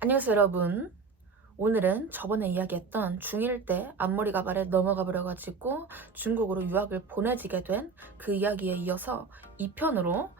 안녕하세요 여러분. 오늘은 저번에 이야기했던 중1 때 앞머리 가발에 넘어가 버려가지고 중국으로 유학을 보내지게 된 그 이야기에 이어서 2편으로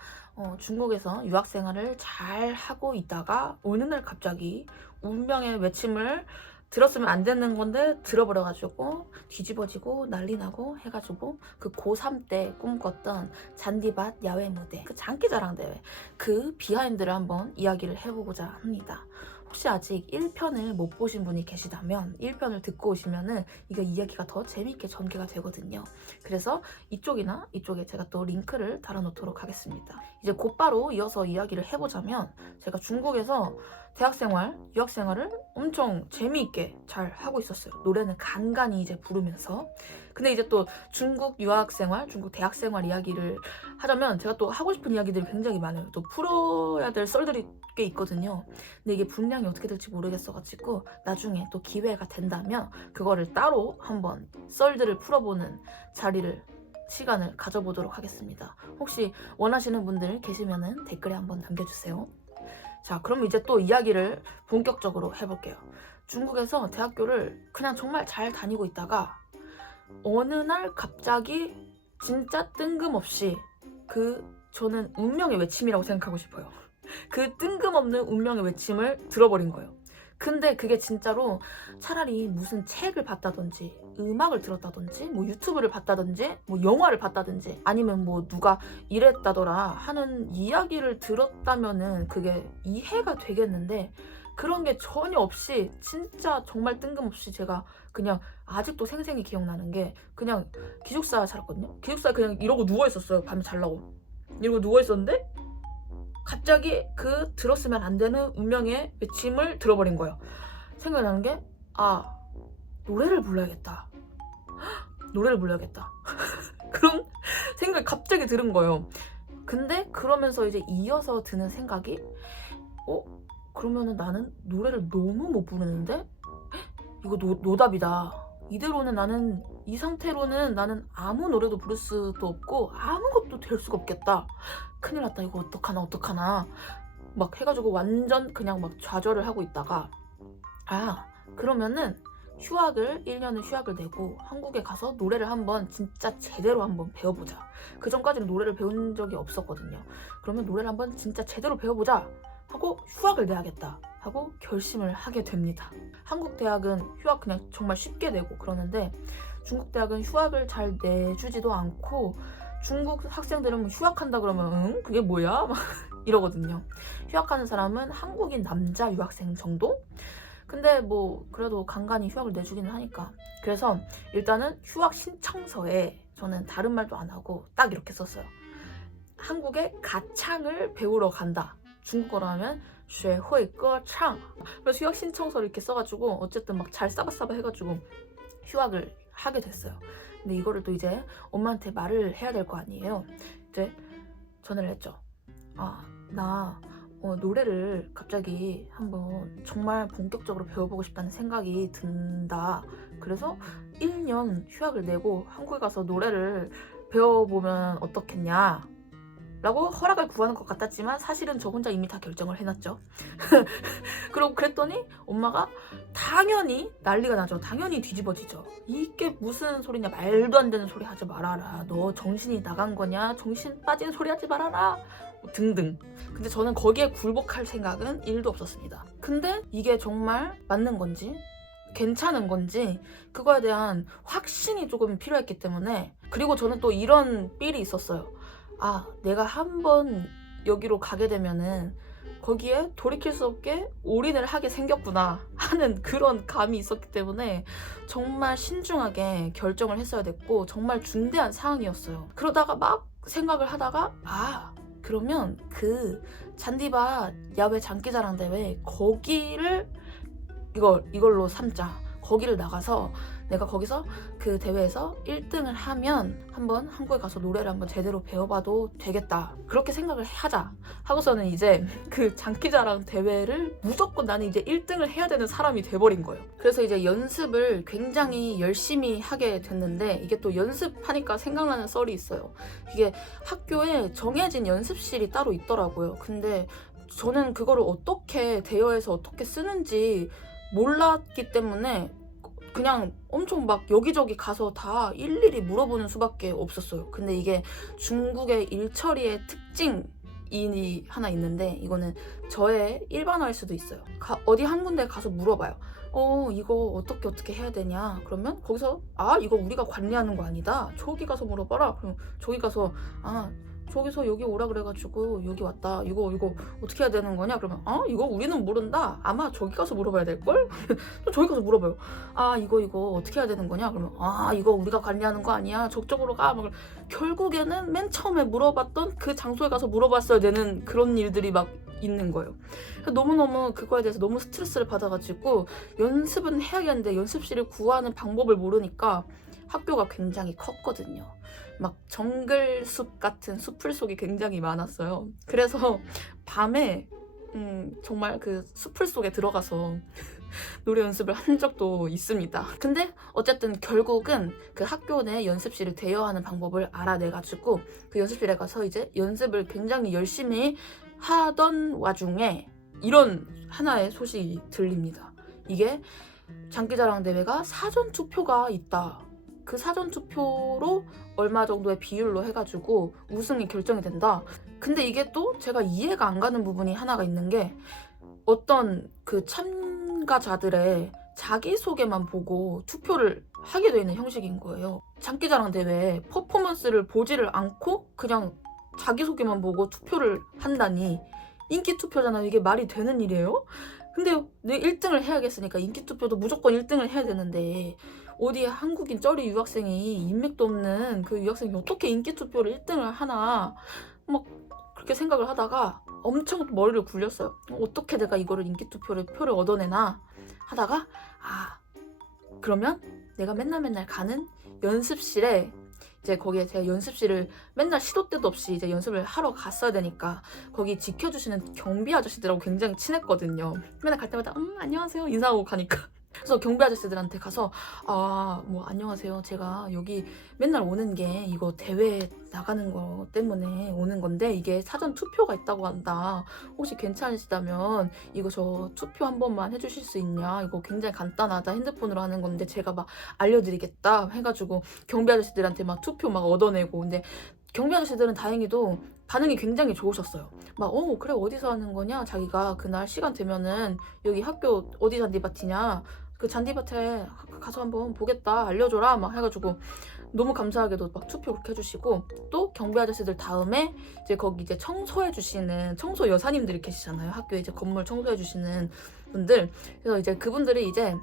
중국에서 유학 생활을 잘 하고 있다가 어느 날 갑자기 운명의 외침을 들었으면 안 되는 건데 들어버려가지고 뒤집어지고 난리 나고 해가지고 그 고3 때 꿈꿨던 잔디밭 야외 무대, 그 장기자랑 대회, 그 비하인드를 한번 이야기를 해보고자 합니다. 혹시 아직 1편을 못 보신 분이 계시다면 1편을 듣고 오시면은 이거 이야기가 더 재밌게 전개가 되거든요. 그래서 이쪽이나 이쪽에 제가 또 링크를 달아놓도록 하겠습니다. 이제 곧바로 이어서 이야기를 해보자면, 제가 중국에서 대학생활, 유학생활을 엄청 재미있게 잘 하고 있었어요. 노래는 간간히 이제 부르면서. 근데 이제 또 중국 유학생활, 중국 대학생활 이야기를 하자면 제가 또 하고 싶은 이야기들이 굉장히 많아요. 또 풀어야 될 썰들이 꽤 있거든요. 근데 이게 분량이 어떻게 될지 모르겠어가지고 나중에 또 기회가 된다면 그거를 따로 한번 썰들을 풀어보는 시간을 가져보도록 하겠습니다. 혹시 원하시는 분들 계시면은 댓글에 한번 남겨주세요. 자, 그럼 이제 또 이야기를 본격적으로 해볼게요. 중국에서 대학교를 그냥 정말 잘 다니고 있다가 어느 날 갑자기 진짜 뜬금없이 저는 운명의 외침이라고 생각하고 싶어요. 그 뜬금없는 운명의 외침을 들어버린 거예요. 근데 그게 진짜로 차라리 무슨 책을 봤다든지 음악을 들었다든지 뭐 유튜브를 봤다든지 뭐 영화를 봤다든지 아니면 뭐 누가 이랬다더라 하는 이야기를 들었다면은 그게 이해가 되겠는데, 그런 게 전혀 없이 진짜 정말 뜬금없이 제가 그냥 아직도 생생히 기억나는 게, 그냥 기숙사 살았거든요. 기숙사에 그냥 이러고 누워있었어요. 밤에 자려고 이러고 누워있었는데 갑자기 그 들었으면 안 되는 운명의 외침을 들어버린 거예요. 생각나는 게, 노래를 불러야겠다. 노래를 불러야겠다. 그런 생각이 갑자기 들은 거예요. 근데 그러면서 이제 이어서 드는 생각이, 그러면은 나는 노래를 너무 못 부르는데? 이거 노답이다. 이대로는 나는, 이 상태로는 나는 아무 노래도 부를 수도 없고 아무것도 될 수가 없겠다. 큰일 났다. 이거 어떡하나 막 해가지고 완전 그냥 막 좌절을 하고 있다가, 그러면은 1년을 휴학을 내고 한국에 가서 노래를 한번 진짜 제대로 한번 배워보자. 그 전까지는 노래를 배운 적이 없었거든요. 그러면 노래를 한번 진짜 제대로 배워보자 하고 휴학을 내야겠다 하고 결심을 하게 됩니다. 한국 대학은 휴학 그냥 정말 쉽게 내고 그러는데, 중국 대학은 휴학을 잘 내주지도 않고, 중국 학생들은 휴학한다 그러면 그게 뭐야? 막 이러거든요. 휴학하는 사람은 한국인 남자 유학생 정도? 근데 뭐 그래도 간간히 휴학을 내주기는 하니까. 그래서 일단은 휴학 신청서에 저는 다른 말도 안 하고 딱 이렇게 썼어요. 한국에 가창을 배우러 간다. 중국어로 하면 学会歌唱. 그래서 휴학 신청서를 이렇게 써가지고 어쨌든 막 잘 싸바싸바 해가지고 휴학을 하게 됐어요. 근데 이거를 또 이제 엄마한테 말을 해야 될 거 아니에요. 이제 전화를 했죠. 나 노래를 갑자기 한번 정말 본격적으로 배워보고 싶다는 생각이 든다. 그래서 1년 휴학을 내고 한국에 가서 노래를 배워보면 어떻겠냐 라고 허락을 구하는 것 같았지만 사실은 저 혼자 이미 다 결정을 해놨죠. 그리고 그랬더니 엄마가 당연히 난리가 나죠. 당연히 뒤집어지죠. 이게 무슨 소리냐, 말도 안 되는 소리 하지 말아라, 너 정신이 나간 거냐, 정신 빠진 소리 하지 말아라 등등. 근데 저는 거기에 굴복할 생각은 1도 없었습니다. 근데 이게 정말 맞는 건지 괜찮은 건지 그거에 대한 확신이 조금 필요했기 때문에. 그리고 저는 또 이런 삘이 있었어요. 내가 한번 여기로 가게 되면은 거기에 돌이킬 수 없게 올인을 하게 생겼구나 하는 그런 감이 있었기 때문에 정말 신중하게 결정을 했어야 됐고, 정말 중대한 사항이었어요. 그러다가 막 생각을 하다가 그러면 그 잔디밭 야외 장기자랑 대회, 거기를 이걸로 삼자. 거기를 나가서 내가 거기서 그 대회에서 1등을 하면 한번 한국에 가서 노래를 한번 제대로 배워봐도 되겠다. 그렇게 생각을 하자 하고서는 이제 그 장기자랑 대회를 무조건 나는 이제 1등을 해야 되는 사람이 돼버린 거예요. 그래서 이제 연습을 굉장히 열심히 하게 됐는데, 이게 또 연습하니까 생각나는 썰이 있어요. 이게 학교에 정해진 연습실이 따로 있더라고요. 근데 저는 그거를 어떻게 대여해서 어떻게 쓰는지 몰랐기 때문에 그냥 엄청 막 여기저기 가서 다 일일이 물어보는 수밖에 없었어요. 근데 이게 중국의 일처리의 특징이 하나 있는데, 이거는 저의 일반화일 수도 있어요. 어디 한 군데 가서 물어봐요. 이거 어떻게 해야 되냐? 그러면 거기서 이거 우리가 관리하는 거 아니다. 저기 가서 물어봐라. 그럼 저기 가서 저기서 여기 오라 그래가지고 여기 왔다. 이거 어떻게 해야 되는 거냐? 그러면 이거 우리는 모른다. 아마 저기 가서 물어봐야 될걸? 또 저기 가서 물어봐요. 이거 어떻게 해야 되는 거냐? 그러면 이거 우리가 관리하는 거 아니야. 저쪽으로 가. 막 결국에는 맨 처음에 물어봤던 그 장소에 가서 물어봤어야 되는 그런 일들이 막 있는 거예요. 너무너무 그거에 대해서 너무 스트레스를 받아가지고 연습은 해야겠는데 연습실을 구하는 방법을 모르니까 학교가 굉장히 컸거든요. 막 정글숲 같은 숲풀 속이 굉장히 많았어요. 그래서 밤에 정말 그 숲풀 속에 들어가서 노래 연습을 한 적도 있습니다. 근데 어쨌든 결국은 그 학교 내 연습실을 대여하는 방법을 알아내가지고 그 연습실에 가서 이제 연습을 굉장히 열심히 하던 와중에 이런 하나의 소식이 들립니다. 이게 장기자랑 대회가 사전 투표가 있다. 그 사전 투표로 얼마 정도의 비율로 해가지고 우승이 결정이 된다. 근데 이게 또 제가 이해가 안 가는 부분이 하나가 있는 게, 어떤 그 참가자들의 자기소개만 보고 투표를 하게 되는 형식인 거예요. 장기자랑 대회 퍼포먼스를 보지를 않고 그냥 자기소개만 보고 투표를 한다니, 인기 투표잖아요. 이게 말이 되는 일이에요? 근데 내 1등을 해야겠으니까 인기 투표도 무조건 1등을 해야 되는데, 어디 한국인 쩌리 유학생이 인맥도 없는 그 유학생이 어떻게 인기 투표를 1등을 하나, 막 그렇게 생각을 하다가 엄청 머리를 굴렸어요. 어떻게 내가 이거를 인기 투표를 표를 얻어내나 하다가 그러면 내가 맨날 가는 연습실에, 이제 거기에 제가 연습실을 맨날 시도 때도 없이 이제 연습을 하러 갔어야 되니까 거기 지켜주시는 경비 아저씨들하고 굉장히 친했거든요. 맨날 갈 때마다 안녕하세요 인사하고 가니까. 그래서 경비 아저씨들한테 가서 뭐 안녕하세요, 제가 여기 맨날 오는 게 이거 대회 나가는 거 때문에 오는 건데 이게 사전 투표가 있다고 한다. 혹시 괜찮으시다면 이거 저 투표 한 번만 해주실 수 있냐? 이거 굉장히 간단하다. 핸드폰으로 하는 건데 제가 막 알려드리겠다 해가지고 경비 아저씨들한테 막 투표 막 얻어내고. 근데 경비 아저씨들은 다행히도 반응이 굉장히 좋으셨어요. 막 그래, 어디서 하는 거냐? 자기가 그날 시간 되면은 여기 학교 어디 잔디밭이냐? 그 잔디밭에 가서 한번 보겠다, 알려줘라 막 해가지고 너무 감사하게도 막 투표 그렇게 해주시고, 또 경비 아저씨들 다음에 이제 거기 이제 청소해주시는 청소 여사님들이 계시잖아요. 학교에 이제 건물 청소해주시는 분들. 그래서 이제 그분들이 이제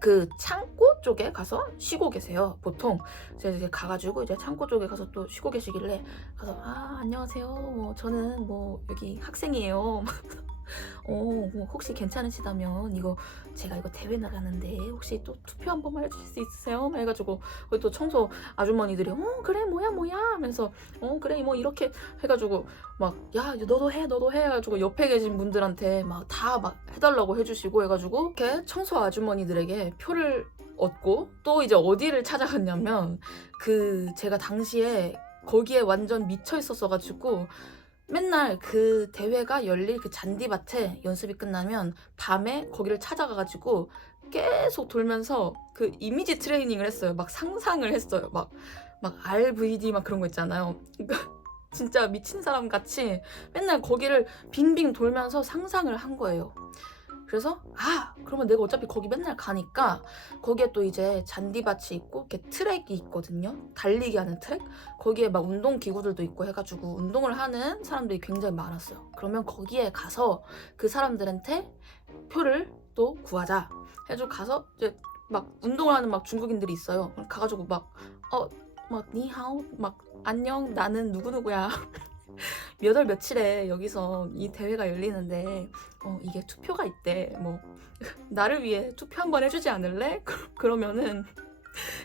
그 창고 쪽에 가서 쉬고 계세요. 보통 제가 이제 가가지고 이제 창고 쪽에 가서 또 쉬고 계시길래 가서 안녕하세요, 뭐 저는 뭐 여기 학생이에요. 뭐 혹시 괜찮으시다면 이거 제가 이거 대회 나가는데 혹시 또 투표 한 번만 해주실 수 있으세요? 해가지고 거기 또 청소 아주머니들이 그래 뭐야 하면서 그래 뭐 이렇게 해가지고 막 야 너도 해 해가지고 옆에 계신 분들한테 막 다 막 해달라고 해주시고 해가지고 이렇게 청소 아주머니들에게 표를 얻고, 또 이제 어디를 찾아갔냐면 그 제가 당시에 거기에 완전 미쳐 있었어가지고 맨날 그 대회가 열릴 그 잔디밭에 연습이 끝나면 밤에 거기를 찾아가가지고 계속 돌면서 그 이미지 트레이닝을 했어요. 막 상상을 했어요. 막 RVD 막 그런 거 있잖아요. 진짜 미친 사람 같이 맨날 거기를 빙빙 돌면서 상상을 한 거예요. 그래서 그러면 내가 어차피 거기 맨날 가니까 거기에 또 이제 잔디밭이 있고 이렇게 트랙이 있거든요. 달리기 하는 트랙? 거기에 막 운동 기구들도 있고 해가지고 운동을 하는 사람들이 굉장히 많았어요. 그러면 거기에 가서 그 사람들한테 표를 또 구하자 해가지고 가서 이제 막 운동을 하는 막 중국인들이 있어요. 가가지고 막 니하오, 막 안녕, 나는 누구누구야. 몇 월 며칠에 여기서 이 대회가 열리는데 이게 투표가 있대. 뭐 나를 위해 투표 한번 해주지 않을래? 그러면은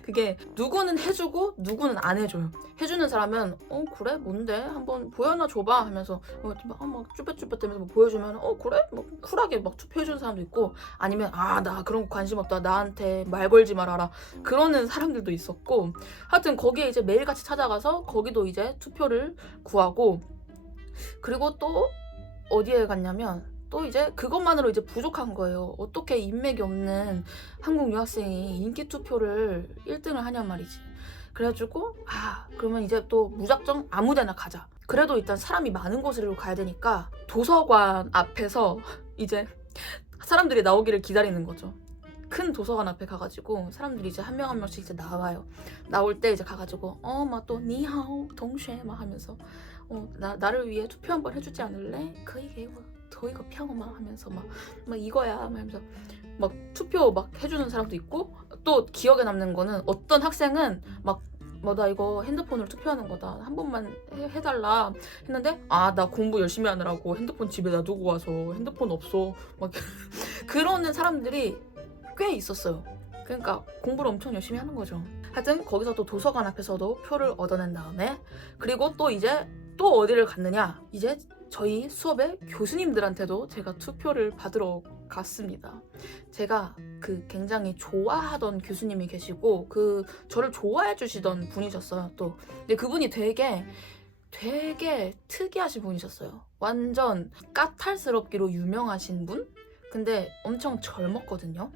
그게 누구는 해주고 누구는 안 해줘요. 해주는 사람은 그래 뭔데 한번 보여나 줘봐 하면서 막 쭈뼛쭈뼛대면서 뭐 보여주면 그래 뭐 쿨하게 막 투표해주는 사람도 있고, 아니면 나 그런 거 관심 없다, 나한테 말 걸지 말아라, 그러는 사람들도 있었고. 하여튼 거기에 이제 매일같이 찾아가서 거기도 이제 투표를 구하고, 그리고 또 어디에 갔냐면 또 이제 그것만으로 이제 부족한 거예요. 어떻게 인맥이 없는 한국 유학생이 인기 투표를 1등을 하냔 말이지. 그래가지고 그러면 이제 또 무작정 아무 데나 가자. 그래도 일단 사람이 많은 곳으로 가야 되니까 도서관 앞에서 이제 사람들이 나오기를 기다리는 거죠. 큰 도서관 앞에 가가지고 사람들이 이제 한 명 한 명씩 이제 나와요. 나올 때 이제 가가지고 막 또 니하오 동쉐 막 하면서 나를 위해 투표 한번 해주지 않을래? 그이게 더이거 평 막 하면서 막 이거야 막 하면서 막 투표 막 해주는 사람도 있고, 또 기억에 남는 거는 어떤 학생은 막 나 이거 핸드폰으로 투표하는 거다, 한 번만 해달라 했는데 나 공부 열심히 하느라고 핸드폰 집에 놔두고 와서 핸드폰 없어 막 그러는 사람들이 꽤 있었어요. 그러니까 공부를 엄청 열심히 하는 거죠. 하여튼 거기서 또 도서관 앞에서도 표를 얻어낸 다음에, 그리고 또 이제 또 어디를 갔느냐, 이제 저희 수업의 교수님들한테도 제가 투표를 받으러 갔습니다. 제가 굉장히 좋아하던 교수님이 계시고 저를 좋아해 주시던 분이셨어요. 또 근데 그분이 되게 특이하신 분이셨어요. 완전 까탈스럽기로 유명하신 분? 근데 엄청 젊었거든요.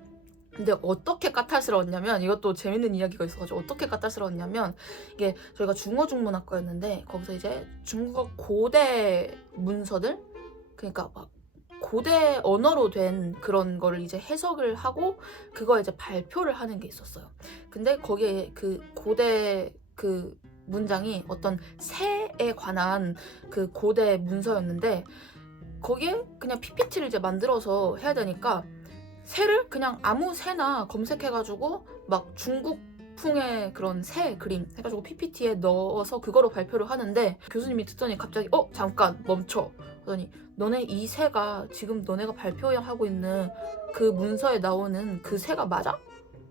근데 어떻게 까탈스러웠냐면, 이것도 재밌는 이야기가 있어가지고, 어떻게 까탈스러웠냐면, 이게 저희가 중어중문학과였는데 거기서 이제 중국어 고대 문서들, 그러니까 막 고대 언어로 된 그런 거를 이제 해석을 하고 그거 이제 발표를 하는 게 있었어요. 근데 거기에 그 고대 문장이 어떤 새에 관한 그 고대 문서였는데, 거기에 그냥 PPT를 이제 만들어서 해야 되니까 새를 그냥 아무 새나 검색해가지고 막 중국풍의 그런 새 그림 해가지고 PPT에 넣어서 그거로 발표를 하는데, 교수님이 듣더니 갑자기 잠깐 멈춰 그러더니, 너네 이 새가 지금 너네가 발표하고 있는 그 문서에 나오는 그 새가 맞아?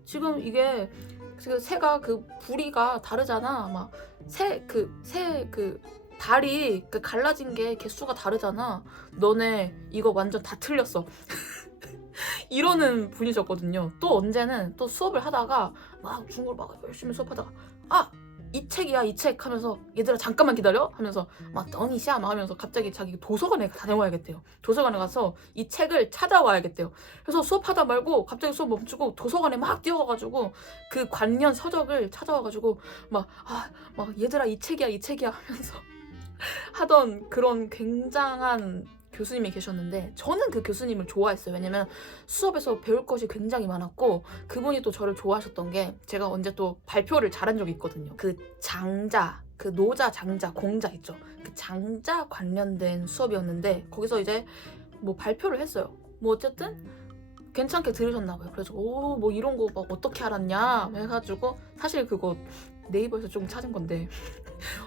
지금 이게 새가 부리가 다르잖아. 막 새 다리 갈라진 게 개수가 다르잖아. 너네 이거 완전 다 틀렸어. 이러는 분이셨거든요. 또 언제는 또 수업을 하다가 막 중국어를 막 열심히 수업하다가 이 책이야 이 책 하면서, 얘들아 잠깐만 기다려 하면서 막 덩이샤 막 하면서 갑자기 자기 도서관에 다녀와야겠대요. 도서관에 가서 이 책을 찾아와야겠대요. 그래서 수업하다 말고 갑자기 수업 멈추고 도서관에 막 뛰어가가지고 그 관련 서적을 찾아와가지고 막 얘들아 이 책이야 이 책이야 하면서 하던 그런 굉장한 교수님이 계셨는데, 저는 그 교수님을 좋아했어요. 왜냐면 수업에서 배울 것이 굉장히 많았고, 그분이 또 저를 좋아하셨던 게, 제가 언제 또 발표를 잘한 적이 있거든요. 장자, 노자, 장자, 공자 있죠. 장자 관련된 수업이었는데 거기서 이제 뭐 발표를 했어요. 뭐 어쨌든 괜찮게 들으셨나 봐요. 그래서 뭐 이런 거 막 어떻게 알았냐 해가지고, 사실 그거 네이버에서 좀 찾은 건데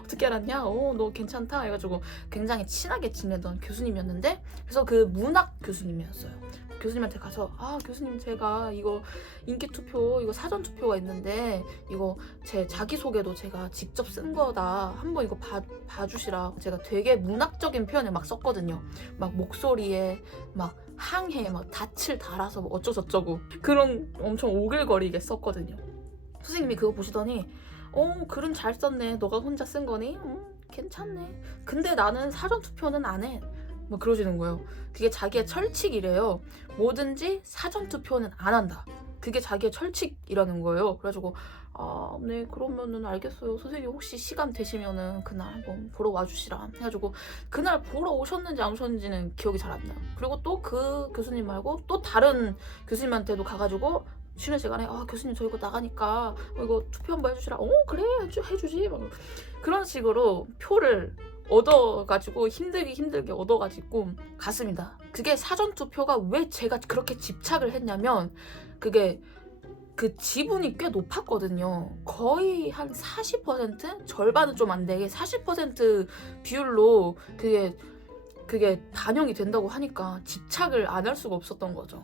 어떻게 알았냐? 너 괜찮다 해가지고 굉장히 친하게 지내던 교수님이었는데, 그래서 그 문학 교수님이었어요. 교수님한테 가서 교수님, 제가 이거 인기투표 이거 사전투표가 있는데 이거 제 자기소개도 제가 직접 쓴 거다, 한번 이거 봐주시라. 제가 되게 문학적인 표현을 막 썼거든요. 막 목소리에 막 항해 막 닻을 달아서 뭐 어쩌고저쩌고 그런 엄청 오글거리게 썼거든요. 선생님이 그거 보시더니 글은 잘 썼네. 너가 혼자 쓴 거니? 괜찮네. 근데 나는 사전투표는 안 해. 뭐 그러시는 거예요. 그게 자기의 철칙이래요. 뭐든지 사전투표는 안 한다. 그게 자기의 철칙이라는 거예요. 그래가지고 네 그러면은 알겠어요. 선생님 혹시 시간 되시면은 그날 한번 보러 와주시라 해가지고, 그날 보러 오셨는지 안 오셨는지는 기억이 잘 안 나요. 그리고 또 그 교수님 말고 또 다른 교수님한테도 가가지고 쉬는 시간에 교수님 저 이거 나가니까 이거 투표 한번 해주시라. 그래 해주지 막 그런 식으로 표를 얻어가지고 힘들게 얻어가지고 갔습니다. 그게 사전투표가 왜 제가 그렇게 집착을 했냐면, 그게 그 지분이 꽤 높았거든요. 거의 한 40%? 절반은 좀 안 되게 40% 비율로 그게 반영이 된다고 하니까 집착을 안 할 수가 없었던 거죠.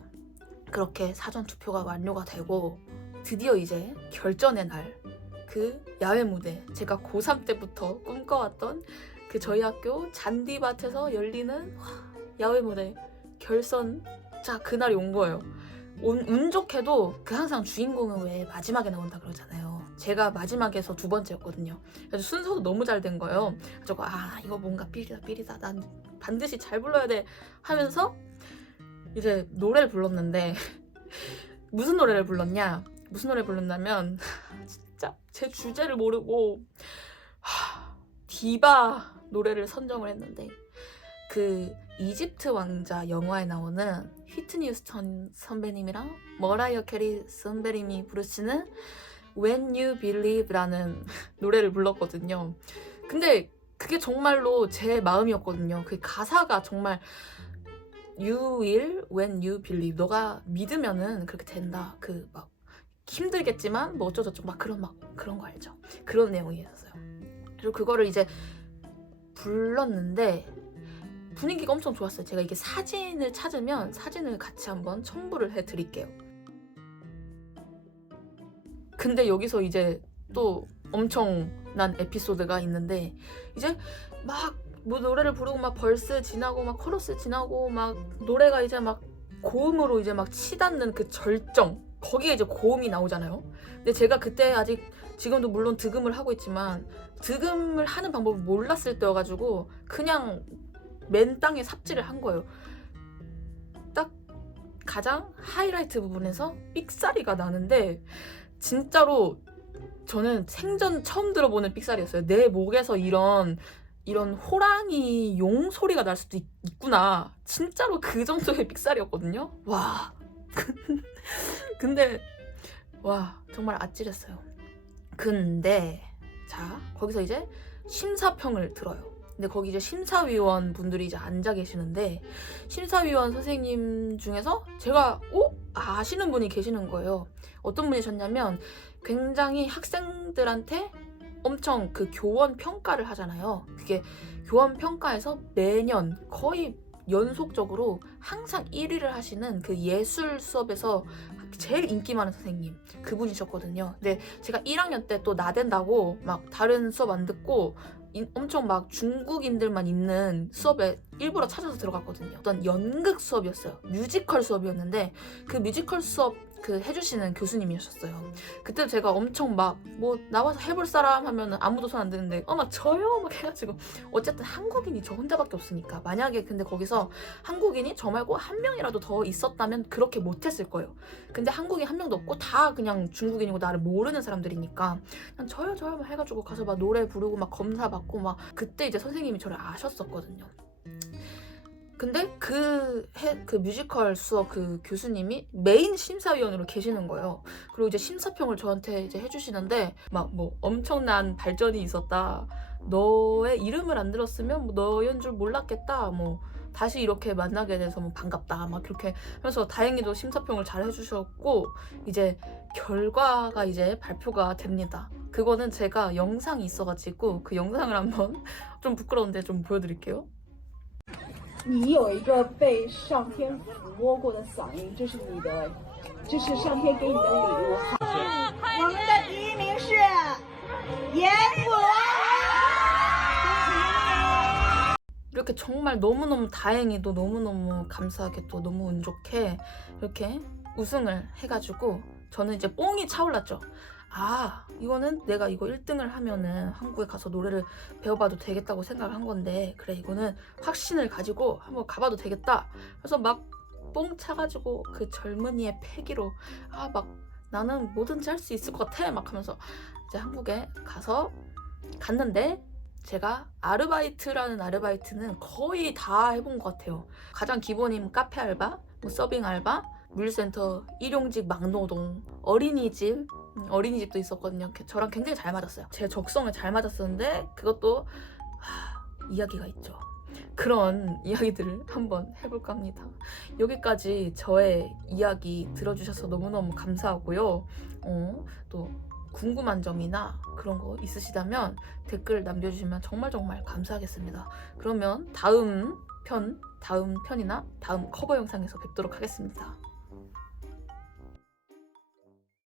그렇게 사전투표가 완료가 되고 드디어 이제 결전의 날, 그 야외 무대, 제가 고3 때부터 꿈꿔왔던 저희 학교 잔디밭에서 열리는 야외 무대 결선, 그날이 온 거예요. 운 좋게도 항상 주인공은 왜 마지막에 나온다 그러잖아요. 제가 마지막에서 2번째였거든요. 그래서 순서도 너무 잘 된 거예요. 그래서 이거 뭔가 삘이다. 난 반드시 잘 불러야 돼 하면서 이제 노래를 불렀는데 무슨 노래를 불렀냐면 진짜 제 주제를 모르고 디바 노래를 선정을 했는데 그 이집트 왕자 영화에 나오는 휘트니 휴스턴 선배님이랑 머라이어 캐리 선배님이 부르시는 When You Believe라는 노래를 불렀거든요. 근데 그게 정말로 제 마음이었거든요. 그 가사가 정말 You will when you believe. 너가 믿으면은 그렇게 된다. 그 막 힘들겠지만 뭐 어쩌저쩌고 막 그런 거 알죠? 그런 내용이었어요. 그리고 그거를 이제 불렀는데 분위기가 엄청 좋았어요. 제가 이게 사진을 찾으면 사진을 같이 한번 첨부를 해드릴게요. 근데 여기서 이제 또 엄청난 에피소드가 있는데 이제 막 뭐 노래를 부르고 막 벌스 지나고 막 코러스 지나고 막 노래가 이제 막 고음으로 이제 막 치닫는 그 절정, 거기에 이제 고음이 나오잖아요. 근데 제가 그때 아직 지금도 물론 득음을 하고 있지만 득음을 하는 방법을 몰랐을 때여가지고 그냥 맨 땅에 삽질을 한 거예요. 딱 가장 하이라이트 부분에서 삑사리가 나는데 진짜로 저는 생전 처음 들어보는 삑사리였어요. 내 목에서 이런 호랑이 용 소리가 날 수도 있구나. 진짜로 그 정도의 삑사리였거든요. 와. 근데 와 정말 아찔했어요. 근데 자 거기서 이제 심사평을 들어요. 근데 거기 이제 심사위원 분들이 이제 앉아 계시는데 심사위원 선생님 중에서 제가 아시는 분이 계시는 거예요. 어떤 분이셨냐면 굉장히 학생들한테 엄청 그 교원 평가를 하잖아요. 그게 교원 평가에서 매년 거의 연속적으로 항상 1위를 하시는 그 예술 수업에서 제일 인기 많은 선생님 그분이셨거든요. 근데 제가 1학년 때 또 나댄다고 막 다른 수업 안 듣고 엄청 막 중국인들만 있는 수업에 일부러 찾아서 들어갔거든요. 어떤 연극 수업이었어요. 뮤지컬 수업이었는데 그 뮤지컬 수업 그 해주시는 교수님이셨어요. 그때 제가 엄청 막 뭐 나와서 해볼 사람 하면은 아무도 손 안 드는데 막 저요 막 해가지고 어쨌든 한국인이 저 혼자밖에 없으니까 만약에 근데 거기서 한국인이 저 말고 한 명이라도 더 있었다면 그렇게 못했을 거예요. 근데 한국인 한 명도 없고 다 그냥 중국인이고 나를 모르는 사람들이니까 그냥 저요 막 해가지고 가서 막 노래 부르고 막 검사 받고 막 그때 이제 선생님이 저를 아셨었거든요. 근데 그 뮤지컬 수업 그 교수님이 메인 심사위원으로 계시는 거예요. 그리고 이제 심사평을 저한테 이제 해주시는데 막 뭐 엄청난 발전이 있었다. 너의 이름을 안 들었으면 뭐 너인 줄 몰랐겠다. 뭐 다시 이렇게 만나게 돼서 뭐 반갑다. 막 그렇게 하면서 다행히도 심사평을 잘 해주셨고 이제 결과가 이제 발표가 됩니다. 그거는 제가 영상이 있어가지고 그 영상을 한번 좀 부끄러운데 좀 보여드릴게요. 你有一个被上天抚摸过的嗓音，这是上天给你的礼物。我们的第1名是严普罗。 이렇게 정말 너무너무 다행히도 너무너무 감사하게 또 너무 운 좋게 이렇게 우승을 해가지고 저는 이제 뽕이 차올랐죠. 이거는 내가 이거 1등을 하면은 한국에 가서 노래를 배워봐도 되겠다고 생각을 한 건데 그래 이거는 확신을 가지고 한번 가봐도 되겠다. 그래서 막 뽕 차가지고 그 젊은이의 패기로 막 나는 뭐든지 할 수 있을 것 같아 막 하면서 이제 한국에 갔는데 제가 아르바이트라는 아르바이트는 거의 다 해본 것 같아요. 가장 기본인 카페 알바, 뭐 서빙 알바, 물류센터, 일용직 막노동, 어린이집도 있었거든요. 저랑 굉장히 잘 맞았어요. 제 적성에 잘 맞았었는데 그것도 이야기가 있죠. 그런 이야기들을 한번 해볼까 합니다. 여기까지 저의 이야기 들어주셔서 너무너무 감사하고요. 또 궁금한 점이나 그런 거 있으시다면 댓글 남겨주시면 정말 감사하겠습니다. 그러면 다음 편이나 다음 커버 영상에서 뵙도록 하겠습니다.